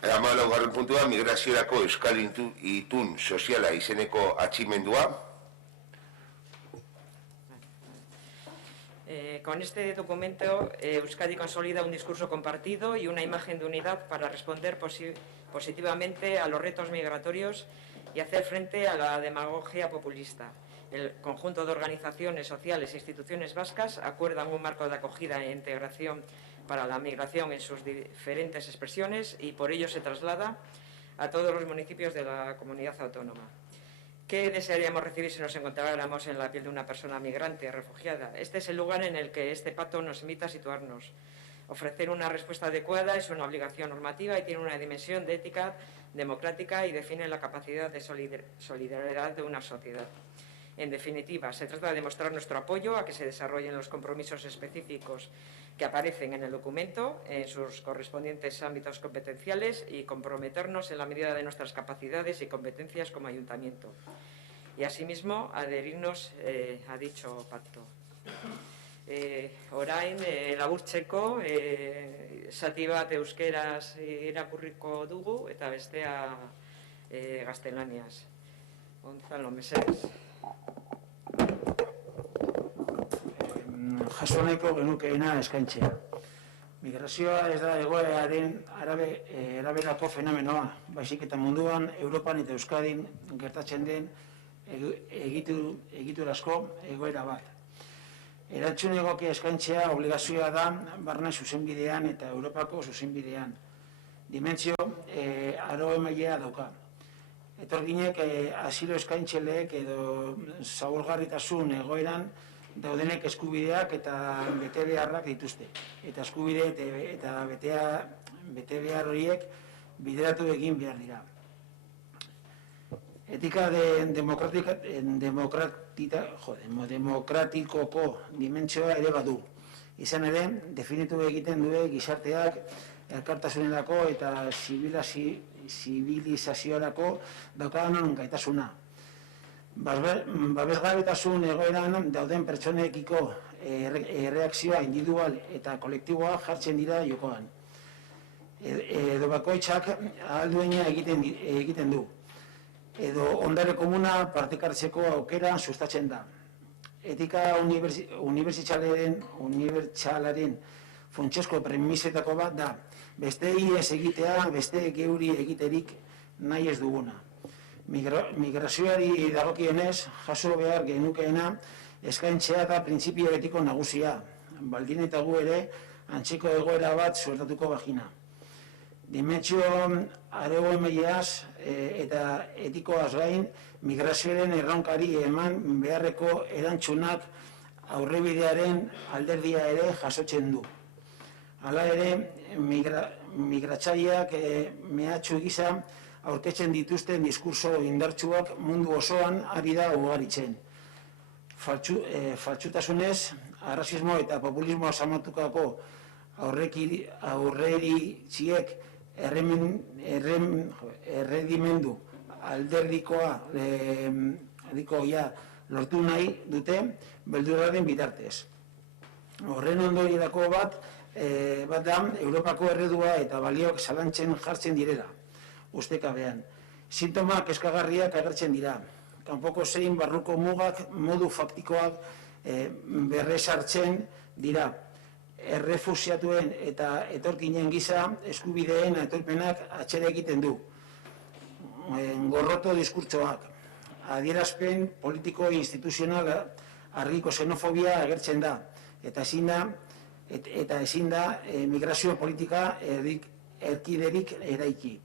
Hamalaugarren puntua, migraziorako euskal itun soziala izeneko atximendua. Con este documento, Euskadi consolida un discurso compartido y una imagen de unidad para responder positivamente a los retos migratorios y hacer frente a la demagogia populista. El conjunto de organizaciones sociales e instituciones vascas acuerdan un marco de acogida e integración para la migración en sus diferentes expresiones y por ello se traslada a todos los municipios de la comunidad autónoma. ¿Qué desearíamos recibir si nos encontráramos en la piel de una persona migrante, refugiada? Este es el lugar en el que este pacto nos invita a situarnos. Ofrecer una respuesta adecuada es una obligación normativa y tiene una dimensión de ética democrática y define la capacidad de solidaridad de una sociedad. En definitiva, se trata de mostrar nuestro apoyo a que se desarrollen los compromisos específicos que aparecen en el documento en sus correspondientes ámbitos competenciales y comprometernos en la medida de nuestras capacidades y competencias como ayuntamiento. Y asimismo, adherirnos a dicho pacto. Orain, laburtzeko, zati bat euskeraz irakurriko dugu eta bestea gaztelaniaz. Gonzalo, mesedez. Jasoneko genukeena eskaintzea. Migrazioa ez da egoeraren araberako fenomenoa, baizik eta munduan, Europan eta Euskadin gertatzen den egiturazko egoera bat. Erantzun egokia eskaintzea obligazioa da barne zuzenbidean eta Europako zuzenbidean. Dimentsio aro-emailea dauka. Etorginek asilo eskaintzeleek edo zaurgarritasun egoeran daudenek eskubideak eta betebeharrak dituzte. Eta eskubide eta betebehar horiek bideratu egin behar dira. Etika demokratikoko dimentsioa ere badu. Izan ere, definitu egiten due gizarteak elkartasunerako eta zibilizaziorako daukadan gaitasuna. Babesgabetasun egoeran dauden pertsonekiko erreakzioa individual eta kolektiboa jartzen dira jokoan. Edo bakoitzak ahalduena egiten du. Edo ondare komuna partekartzeko aukera sustatzen da. Etika unibertsalaren funtsezko premisetako bat da. Besteei ez egitea, beste geuri egiterik nahi ez duguna. Migrazioari dagokionez, jaso behar genukeena eskaintzea da printzipio etiko nagusia. Baldin eta gu ere, antzeko egoera bat suertatuko bagina. Dimentsio aro-emaileaz eta etikoaz gain, migrazioaren erronkari eman beharreko erantzunak aurrebidearen alderdia ere jasotzen du. Hala ere, migratzaileak mehatxu gisa aurketzen dituzten diskurso indartsuak mundu osoan ari da ugaritzen. Faltsutasunez, arrazismo eta populismo zamatukako aurreritziek erredimendu alderdikoa lortu nahi dute beldurraren bitartez. Horren ondorietako bat da Europako erredua eta baliok zalantzen jartzen direla. Ustekabean. Sintomak eskagarriak agertzen dira. Kanpoko zein barruko mugak modu faktikoak berresartzen dira. Errefuxiatuen eta etorkinen gisa eskubideen aitorpenak atxede egiten du. Gorroto diskurtsoak. Adierazpen politiko e instituzional argiko xenofobia agertzen da. Eta ezin da migrazio politika erkiderik eraiki.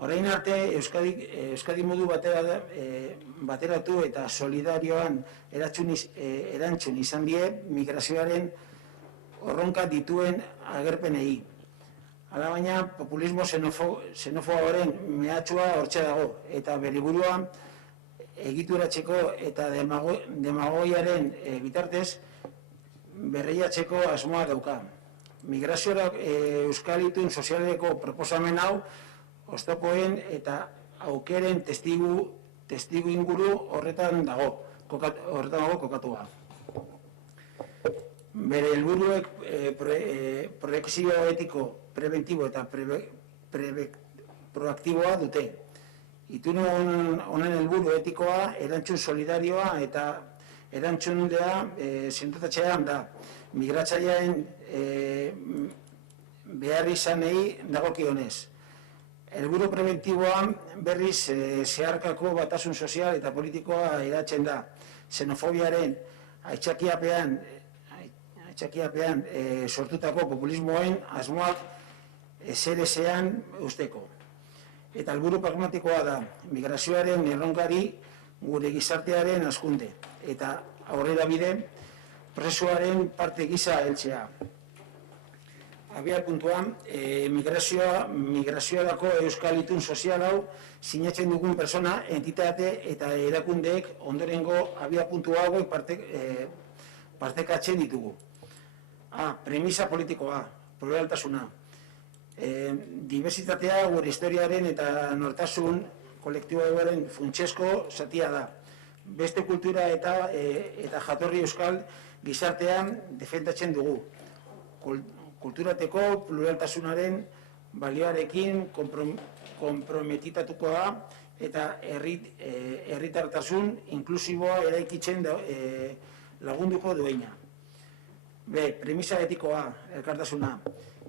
Orain arte, Euskadi modu bateratu eta solidarioan erantzun izan die migrazioaren horronka dituen agerpenei. Hala baina, populismo xenofoboaren mehatxua hortxe dago, eta bere burua egituratzeko eta demagogiaren bitartez berreiatzeko asmoa dauka. Migrazioa Euskal Itun sozialeko proposamen hau oztopoen eta aukeren testigu inguru horretan dago kokatua. Bere helburuek proiekzio etiko, preventibo eta proaktiboa dute. Itun honen helburu etikoa, erantzun solidarioa eta erantzunea sendotatzean da. Migratzaileen behar izanei dagokionez. Helburu preventiboa berriz zeharkako batasun sozial eta politikoa eratzen da. Xenofobiaren aitzakiapean sortutako populismoen asmoak ezerezean usteko. Eta helburu pragmatikoa da, migrazioaren erronkari gure gizartearen hazkunde eta aurrera bide prozesuaren parte gisa heltzea. Abia puntuan, migraziorako euskal itun sozial hau sinatzen dugun persona, entitate eta erakundeek ondorengo abia puntu hauek partekatzen ditugu. Premisa politikoa, pluraltasuna. Diversitatea gure historiaren eta nortasun kolektiboaren funtsezko zatia da. Beste kultura eta jatorri euskal gizartean defendatzen dugu. Kulturateko pluraltasunaren balioarekin konprometitatuko da eta herritartasun inklusiboa eraikitzen lagunduko duena. Premisa etikoa, elkartasuna.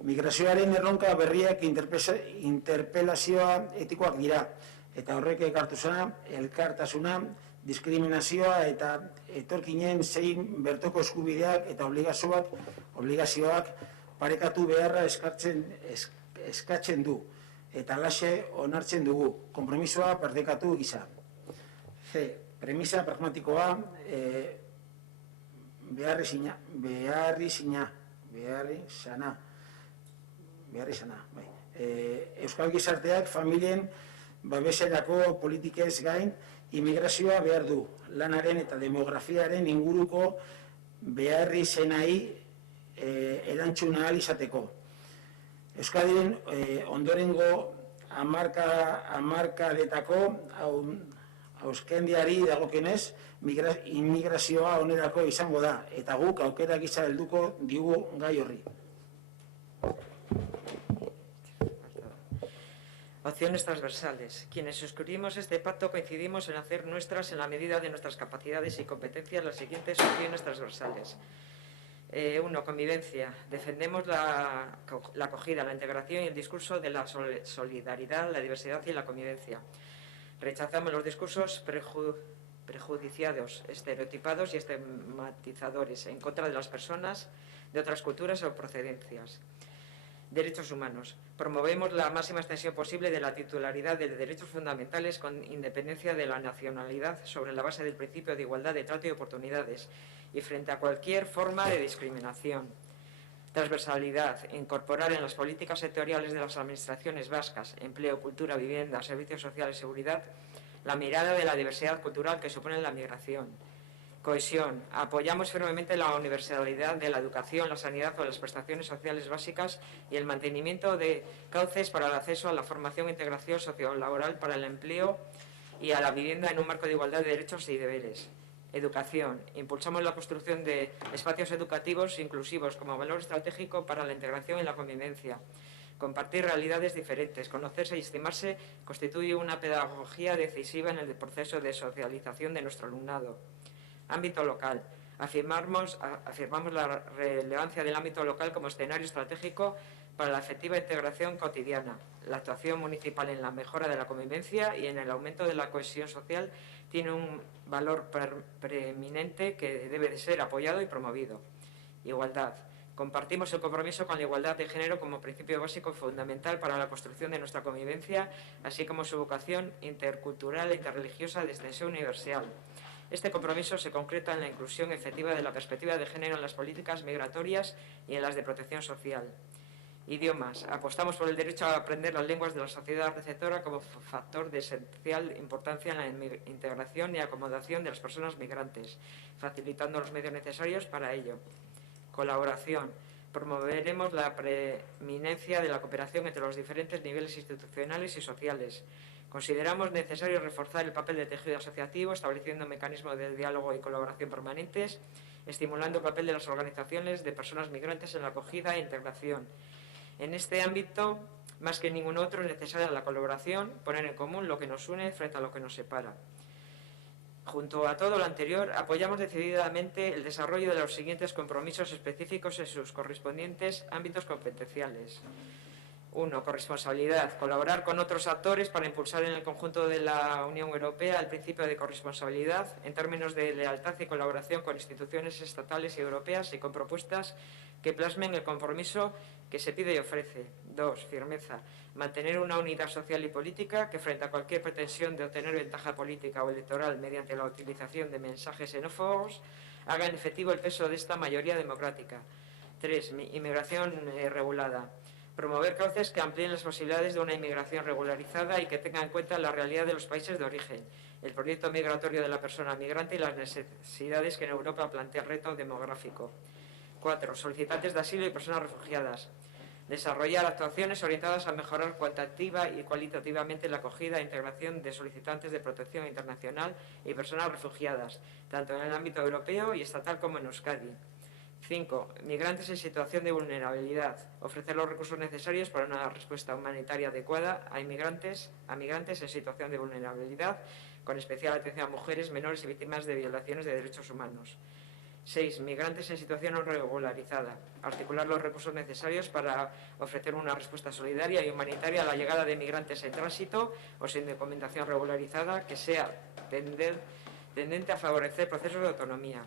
Migrazioaren erronka berriak interpelazioa etikoak dira, eta horrek elkartasuna, diskriminazioa eta etorkinen zein bertoko eskubideak eta obligazioak parekatu beharra eskatzen du, eta halaxe onartzen dugu, konpromisoa partekatu gisa. Premisa pragmatikoa, Euskal gizarteak familien babeserako politikez gain immigrazioa behar du, lanaren eta demografiaren inguruko beharri zenai erantzuna ahal izateko. Euskadin ondorengo hamarkadetako auskendiari dagokionez immigrazioa onerako izango da, eta guk aukera gisa helduko digu gai horri. Acciones transversales. Quienes suscribimos este pacto coincidimos en hacer nuestras, en la medida de nuestras capacidades y competencias, las siguientes acciones transversales. 1. Convivencia. Defendemos la acogida, la integración y el discurso de la solidaridad, la diversidad y la convivencia. Rechazamos los discursos prejudiciados, estereotipados y estigmatizadores en contra de las personas de otras culturas o procedencias. Derechos humanos. Promovemos la máxima extensión posible de la titularidad de derechos fundamentales con independencia de la nacionalidad sobre la base del principio de igualdad de trato y oportunidades y frente a cualquier forma de discriminación. Transversalidad. Incorporar en las políticas sectoriales de las administraciones vascas, empleo, cultura, vivienda, servicios sociales y seguridad, la mirada de la diversidad cultural que supone la migración. Cohesión. Apoyamos firmemente la universalidad de la educación, la sanidad o las prestaciones sociales básicas y el mantenimiento de cauces para el acceso a la formación e integración sociolaboral para el empleo y a la vivienda en un marco de igualdad de derechos y deberes. Educación. Impulsamos la construcción de espacios educativos inclusivos como valor estratégico para la integración y la convivencia. Compartir realidades diferentes, conocerse y estimarse constituye una pedagogía decisiva en el proceso de socialización de nuestro alumnado. Ámbito local. Afirmamos la relevancia del ámbito local como escenario estratégico para la efectiva integración cotidiana. La actuación municipal en la mejora de la convivencia y en el aumento de la cohesión social tiene un valor preeminente que debe de ser apoyado y promovido. Igualdad. Compartimos el compromiso con la igualdad de género como principio básico y fundamental para la construcción de nuestra convivencia, así como su vocación intercultural e interreligiosa de extensión universal. Este compromiso se concreta en la inclusión efectiva de la perspectiva de género en las políticas migratorias y en las de protección social. Idiomas. Apostamos por el derecho a aprender las lenguas de la sociedad receptora como factor de esencial importancia en la integración y acomodación de las personas migrantes, facilitando los medios necesarios para ello. Colaboración. Promoveremos la preeminencia de la cooperación entre los diferentes niveles institucionales y sociales. Consideramos necesario reforzar el papel del tejido asociativo, estableciendo mecanismos de diálogo y colaboración permanentes, estimulando el papel de las organizaciones de personas migrantes en la acogida e integración. En este ámbito Más que ningún otro es necesaria la colaboración, poner en común lo que nos une frente a lo que nos separa. Junto a todo lo anterior, apoyamos decididamente el desarrollo de los siguientes compromisos específicos en sus correspondientes ámbitos competenciales. 1. Corresponsabilidad. Colaborar con otros actores para impulsar en el conjunto de la Unión Europea el principio de corresponsabilidad en términos de lealtad y colaboración con instituciones estatales y europeas y con propuestas que plasmen el compromiso que se pide y ofrece. 2. Firmeza. Mantener una unidad social y política que, frente a cualquier pretensión de obtener ventaja política o electoral mediante la utilización de mensajes xenófobos, haga en efectivo el peso de esta mayoría democrática. 3. Inmigración regulada. Promover cauces que amplíen las posibilidades de una inmigración regularizada y que tenga en cuenta la realidad de los países de origen, el proyecto migratorio de la persona migrante y las necesidades que en Europa plantea el reto demográfico. 4. Solicitantes de asilo y personas refugiadas. Desarrollar actuaciones orientadas a mejorar cuantitativa y cualitativamente la acogida e integración de solicitantes de protección internacional y personas refugiadas, tanto en el ámbito europeo y estatal como en Euskadi. 5. Migrantes en situación de vulnerabilidad. Ofrecer los recursos necesarios para una respuesta humanitaria adecuada a migrantes en situación de vulnerabilidad, con especial atención a mujeres, menores y víctimas de violaciones de derechos humanos. 6. Migrantes en situación no regularizada. Articular los recursos necesarios para ofrecer una respuesta solidaria y humanitaria a la llegada de migrantes en tránsito o sin documentación regularizada que sea tendente a favorecer procesos de autonomía.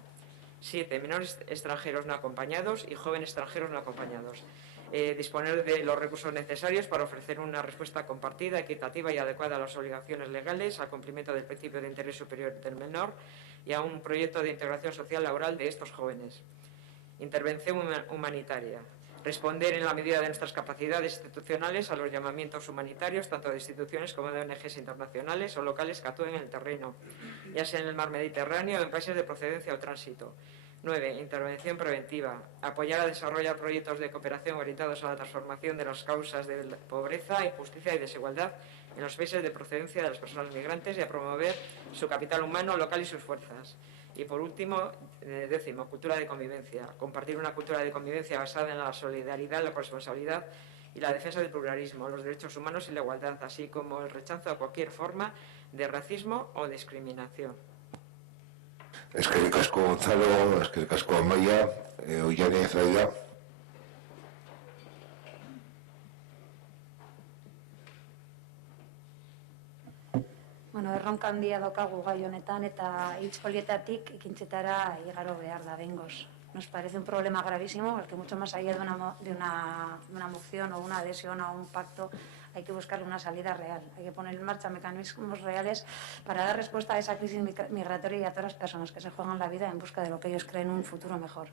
7. Menores extranjeros no acompañados y jóvenes extranjeros no acompañados. Disponer de los recursos necesarios para ofrecer una respuesta compartida, equitativa y adecuada a las obligaciones legales, al cumplimiento del principio de interés superior del menor y a un proyecto de integración social laboral de estos jóvenes. Intervención humanitaria. Responder en la medida de nuestras capacidades institucionales a los llamamientos humanitarios, tanto de instituciones como de ONGs internacionales o locales que actúen en el terreno, ya sea en el mar Mediterráneo o en países de procedencia o tránsito. 9. Intervención preventiva. Apoyar a desarrollar proyectos de cooperación orientados a la transformación de las causas de la pobreza, injusticia y desigualdad en los países de procedencia de las personas migrantes y a promover su capital humano local y sus fuerzas. Y por último, 10. Cultura de convivencia. Compartir una cultura de convivencia basada en la solidaridad, la corresponsabilidad y la defensa del pluralismo, los derechos humanos y la igualdad, así como el rechazo a cualquier forma de racismo o discriminación. Eskerrik asko Gonzalo, eskerrik asko Amaia, Oiane Zaida. Bueno, erronka handia daukagu gai honetan eta hitz polietatik ekintzetara igaro behar da behingoz. Nos parece un problema gravísimo, porque mucho más allá de una moción o una adhesión a un pacto, hay que buscar una salida real. Hay que poner en marcha mecanismos reales para dar respuesta a esa crisis migratoria y a todas las personas que se juegan la vida en busca de lo que ellos creen un futuro mejor.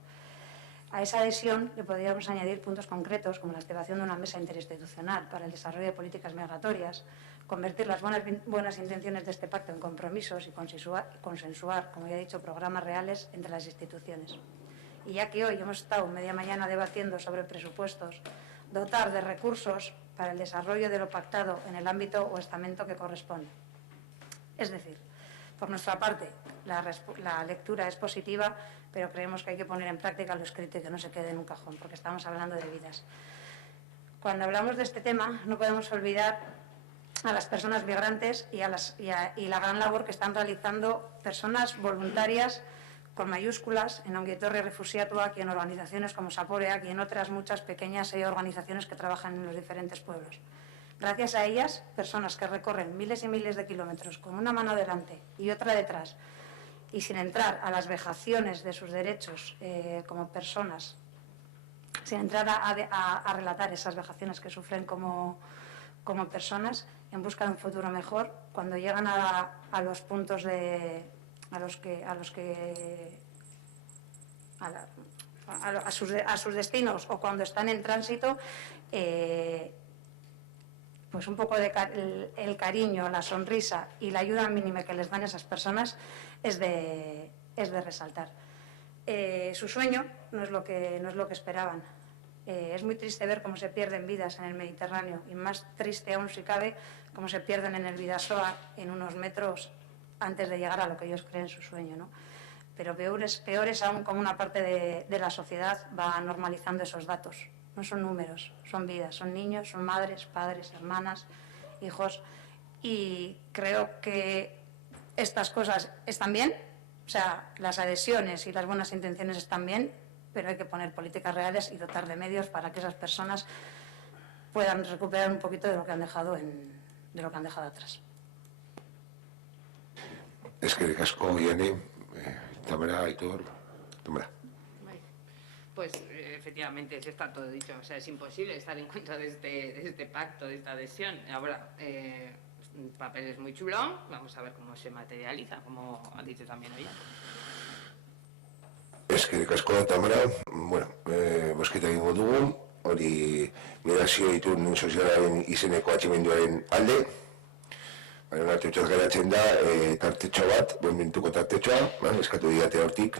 A esa adhesión le podríamos añadir puntos concretos como la activación de una mesa interinstitucional para el desarrollo de políticas migratorias, convertir las buenas intenciones de este pacto en compromisos y consensuar, como ya he dicho, programas reales entre las instituciones. Y ya que hoy hemos estado media mañana debatiendo sobre presupuestos, dotar de recursos para el desarrollo de lo pactado en el ámbito o estamento que corresponde. Es decir, por nuestra parte, la lectura es positiva, pero creemos que hay que poner en práctica lo escrito y que no se quede en un cajón, porque estamos hablando de vidas. Cuando hablamos de este tema, no podemos olvidar a las personas migrantes y la gran labor que están realizando personas voluntarias con mayúsculas en Ongi Etorri Refuxiatuak y en organizaciones como Saporeak y en otras muchas pequeñas organizaciones que trabajan en los diferentes pueblos. Gracias a ellas, personas que recorren miles y miles de kilómetros con una mano delante y otra detrás y sin entrar a las vejaciones de sus derechos como personas, sin entrar a relatar esas vejaciones que sufren como personas en busca de un futuro mejor, cuando llegan a los puntos a sus destinos o cuando están en tránsito, pues un poco el cariño, la sonrisa y la ayuda mínima que les dan esas personas es de resaltar. Su sueño no es lo que esperaban. Es muy triste ver cómo se pierden vidas en el Mediterráneo y más triste aún si cabe cómo se pierden en el Bidasoa en unos metros antes de llegar a lo que ellos creen su sueño, ¿no? Pero peor es aún cómo una parte de la sociedad va normalizando esos datos no son números, son vidas, son niños, son madres, padres, hermanas, hijos, y creo que estas cosas están bien, o sea, las adhesiones y las buenas intenciones están bien, pero hay que poner políticas reales y dotar de medios para que esas personas puedan recuperar un poquito de lo que han dejado atrás. Eskerrik asko, Iane, Tamara, Aitor, Tamara. Pues efectivamente, está todo dicho. O sea, es imposible estar en contra de este pacto, de esta adhesión. Ahora, el papel es muy chulo, vamos a ver cómo se materializa, como ha dicho también ella. Eskerrik asko, Tamara. Bueno, bosketa egingo dugu, hori migrazio itun sozialaren izeneko atximenduaren alde. Baina, onartutzat geratzen da, tartetxo bat, momentuko tartetxoa, eskatu didate hortik.